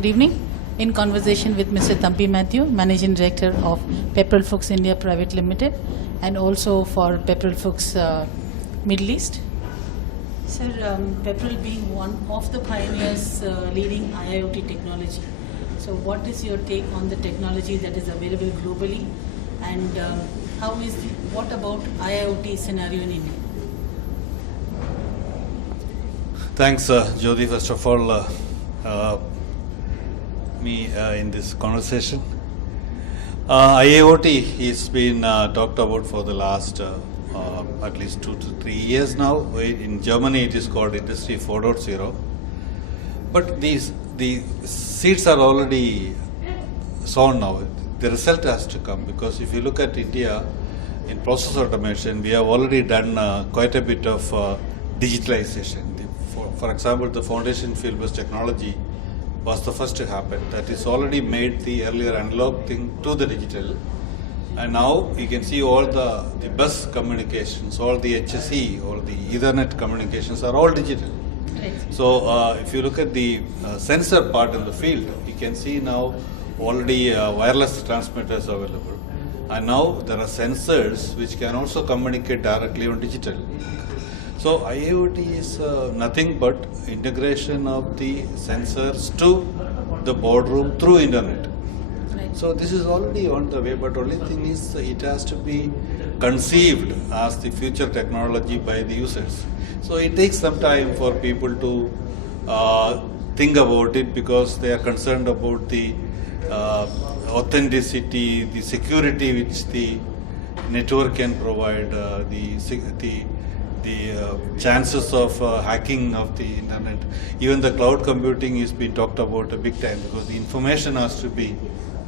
Good evening. In conversation with Mr. Thampi Matthew, Managing Director of Pepperl+fuchs India Private Limited, and also for Pepperl+fuchs Middle East. Sir, Pepperl being one of the pioneers leading IIoT technology. So what is your take on the technology that is available globally, and what about IIoT scenario in India? Thanks, Jyoti, first of all, in this conversation. IIoT has been talked about for the last at least 2 to 3 years now. In Germany, it is called Industry 4.0. But the seeds are already sown now. The result has to come, because if you look at India in process automation, we have already done quite a bit of digitalization. For example, the foundation field-based technology was the first to happen. That is already made the earlier analog thing to the digital. And now you can see all the bus communications, all the HSE, all the Ethernet communications are all digital. Right. So if you look at the sensor part in the field, you can see now already wireless transmitters available. And now there are sensors which can also communicate directly on digital. So IIoT is nothing but integration of the sensors to the boardroom through internet. Right. So this is already on the way, but only thing is it has to be conceived as the future technology by the users. So it takes some time for people to think about it, because they are concerned about the authenticity, the security which the network can provide, the chances of hacking of the internet. Even the cloud computing is being talked about a big time, because the information has to be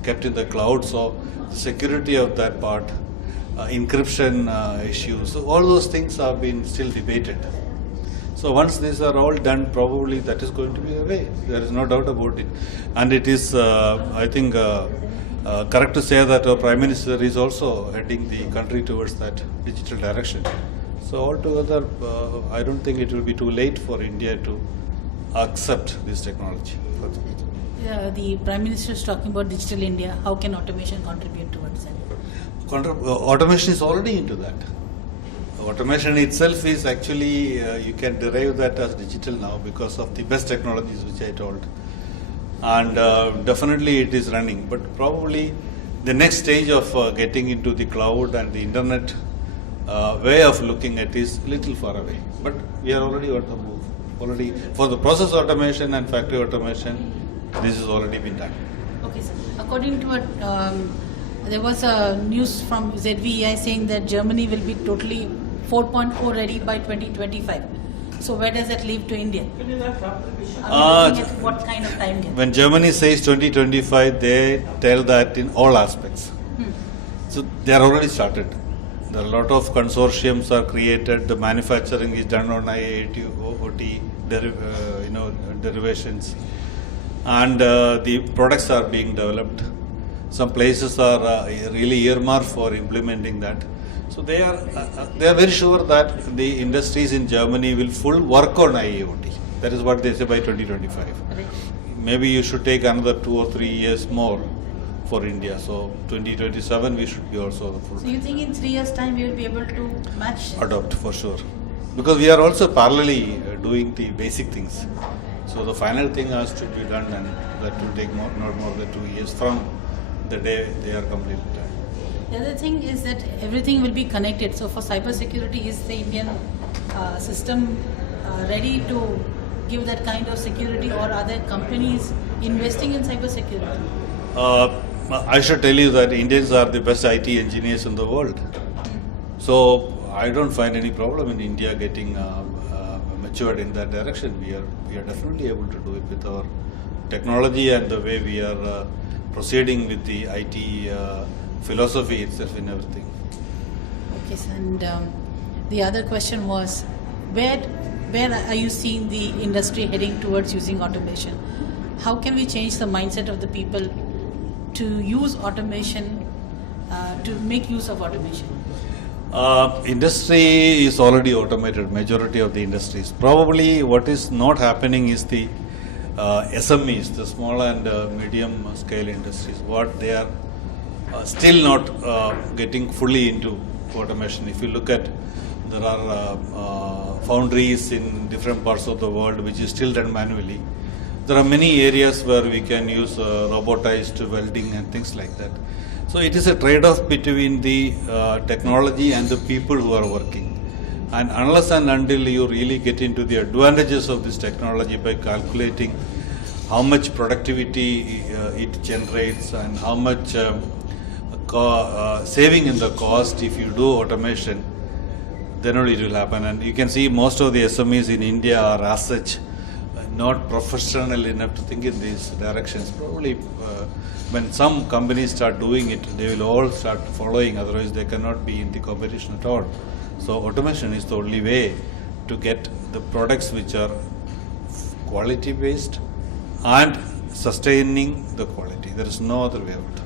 kept in the cloud. So the security of that part, encryption issues, so all those things have been still debated. So once these are all done, probably that is going to be the way. There is no doubt about it. And it is, I think, correct to say that our Prime Minister is also heading the country towards that digital direction. So altogether, I don't think it will be too late for India to accept this technology. The Prime Minister is talking about Digital India. How can automation contribute towards that? Automation is already into that. Automation itself is actually, you can derive that as digital now because of the best technologies which I told. And definitely it is running. But probably the next stage of getting into the cloud and the internet way of looking at is little far away, but we are already on the move. Already for the process automation and factory automation, this has already been done. Okay, sir. According to what there was a news from ZVEI saying that Germany will be totally 4.0 ready by 2025. So where does that leave to India? Are we looking at what kind of time gap? When Germany says 2025, they tell that in all aspects. So they are already started. There are a lot of consortiums are created. The manufacturing is done on IIoT derivations, and the products are being developed. Some places are really earmarked for implementing that. So they are very sure that the industries in Germany will full work on IIoT. That is what they say by 2025. Right. Maybe you should take another 2 or 3 years more for India. So 2027 we should be also the full. So you think in 3 years' time we will be able to match? Adopt for sure, because we are also parallelly doing the basic things. So the final thing has to be done, and that will take not more than 2 years from the day they are completely done. The other thing is that everything will be connected. So for cybersecurity, is the Indian system ready to give that kind of security, or are there companies investing in cybersecurity? I should tell you that Indians are the best IT engineers in the world. So I don't find any problem in India getting matured in that direction. We are definitely able to do it with our technology and the way we are proceeding with the IT philosophy itself in everything. Okay, sir. And the other question was, where are you seeing the industry heading towards using automation? How can we change the mindset of the people to use automation, to make use of automation? Industry is already automated, majority of the industries. Probably what is not happening is the SMEs, the small and medium scale industries, what they are still not getting fully into automation. If you look at, there are foundries in different parts of the world which is still done manually. There are many areas where we can use robotized welding and things like that. So it is a trade-off between the technology and the people who are working. And unless and until you really get into the advantages of this technology by calculating how much productivity it generates and how much saving in the cost if you do automation, then only it will happen. And you can see most of the SMEs in India are as such not professional enough to think in these directions. Probably when some companies start doing it, they will all start following, otherwise they cannot be in the competition at all. So automation is the only way to get the products which are quality based and sustaining the quality. There is no other way out.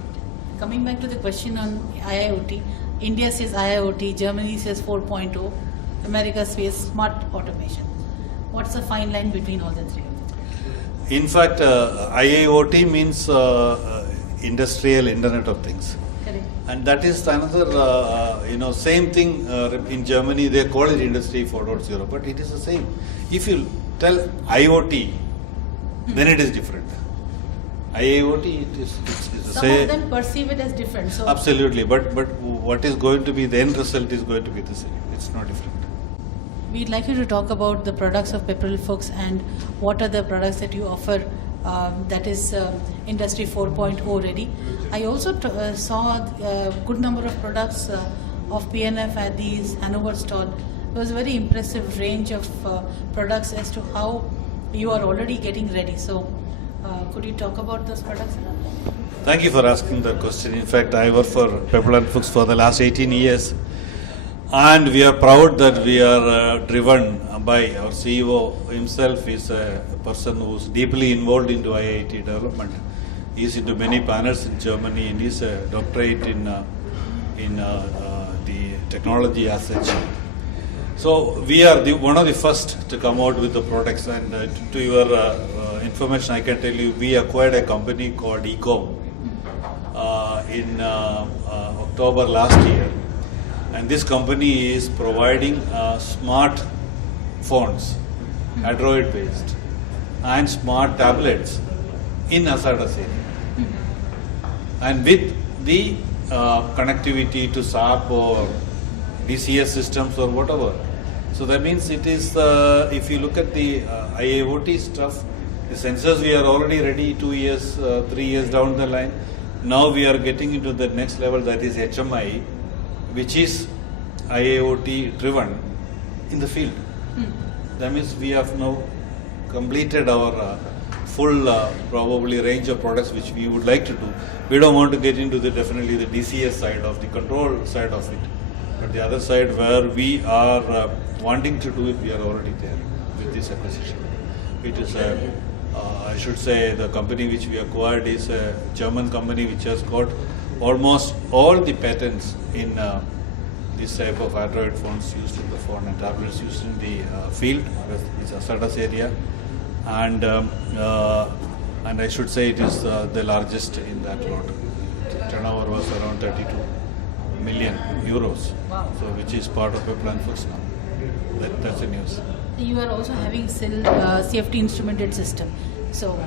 Coming back to the question on IIoT, India says IIoT, Germany says 4.0, America says smart automation. What's the fine line between all the three? In fact, IIoT means Industrial Internet of Things. Correct. And that is another, same thing in Germany, they call it Industry 4.0, but it is the same. If you tell IoT, then it is different. IIoT, it's the Some same. of them perceive it as different. So Absolutely, but what is going to be the end result is going to be the same. It's not different. we'd like you to talk about the products of Pepperl+fuchs and what are the products that you offer that is Industry 4.0 ready. I also saw a good number of products of PNF at the Hanover stall. It was a very impressive range of products as to how you are already getting ready. So could you talk about those products? Thank you for asking that question. In fact, I work for Pepperl+fuchs for the last 18 years. And we are proud that we are driven by our CEO himself is a person who is deeply involved into IIT development. He is into many panels in Germany and he is a doctorate in the technology as such. So we are one of the first to come out with the products, and to your information I can tell you, we acquired a company called Expo in October last year. And this company is providing smart phones, Android based, and smart tablets in hazardous area. And with the connectivity to SAP or DCS systems or whatever. So that means it is, if you look at the IIoT stuff, the sensors we are already ready 2 years, 3 years down the line. Now we are getting into the next level, that is HMI, which is IIoT driven in the field. That means we have now completed our full probably range of products which we would like to do. We don't want to get into definitely the DCS side of the control side of it. But the other side where we are wanting to do it, we are already there with this acquisition. It is I should say the company which we acquired is a German company which has got almost all the patents in this type of Android phones used in the phone and tablets used in the field, it's a hazardous area, and I should say it is the largest in that lot. Turnover was around 32 million euros, Wow. so which is part of Pepperl+fuchs now. That's the news. You are also having still safety instrumented system. So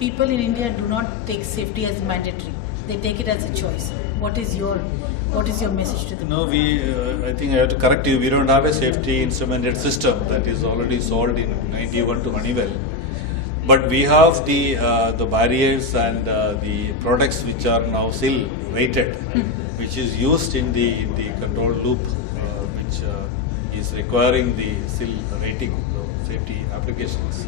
people in India do not take safety as mandatory; they take it as a choice. What is your message to them? No, I think I have to correct you. We don't have a safety instrumented system that is already sold in 91 to Honeywell. But we have the barriers and the products which are now still rated, which is used in the control loop, which is requiring the still rating safety applications.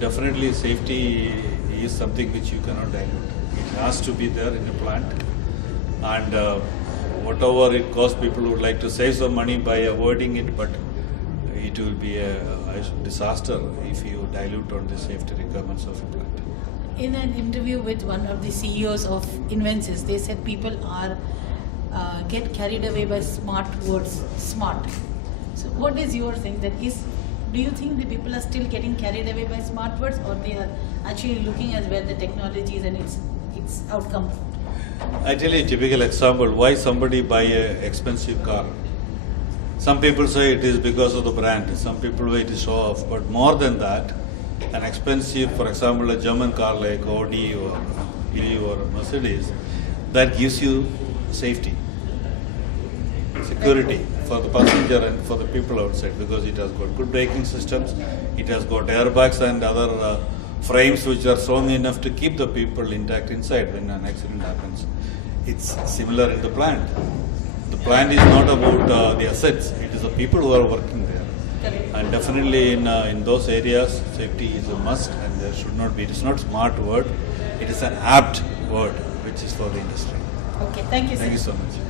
Definitely safety is something which you cannot dilute. It has to be there in a plant, and whatever it costs, people would like to save some money by avoiding it, but it will be a disaster if you dilute on the safety requirements of a plant. In an interview with one of the CEOs of Invensys, they said people are get carried away by smart words, smart. So what is your thing that is do you think the people are still getting carried away by smart words, or they are actually looking at where the technology is and its outcome? I tell you a typical example, why somebody buy an expensive car. Some people say it is because of the brand, some people say it is show off, but more than that, an expensive, for example, a German car like Audi or BMW or Mercedes, that gives you safety, security for the passenger and for the people outside, because it has got good braking systems, it has got airbags and other frames which are strong enough to keep the people intact inside when an accident happens. It's similar in the plant. The plant is not about the assets, it is the people who are working there. Correct. And definitely in those areas, safety is a must, and there should not be, it is not smart word, it is an apt word which is for the industry. Okay, thank you, sir. Thank you so much.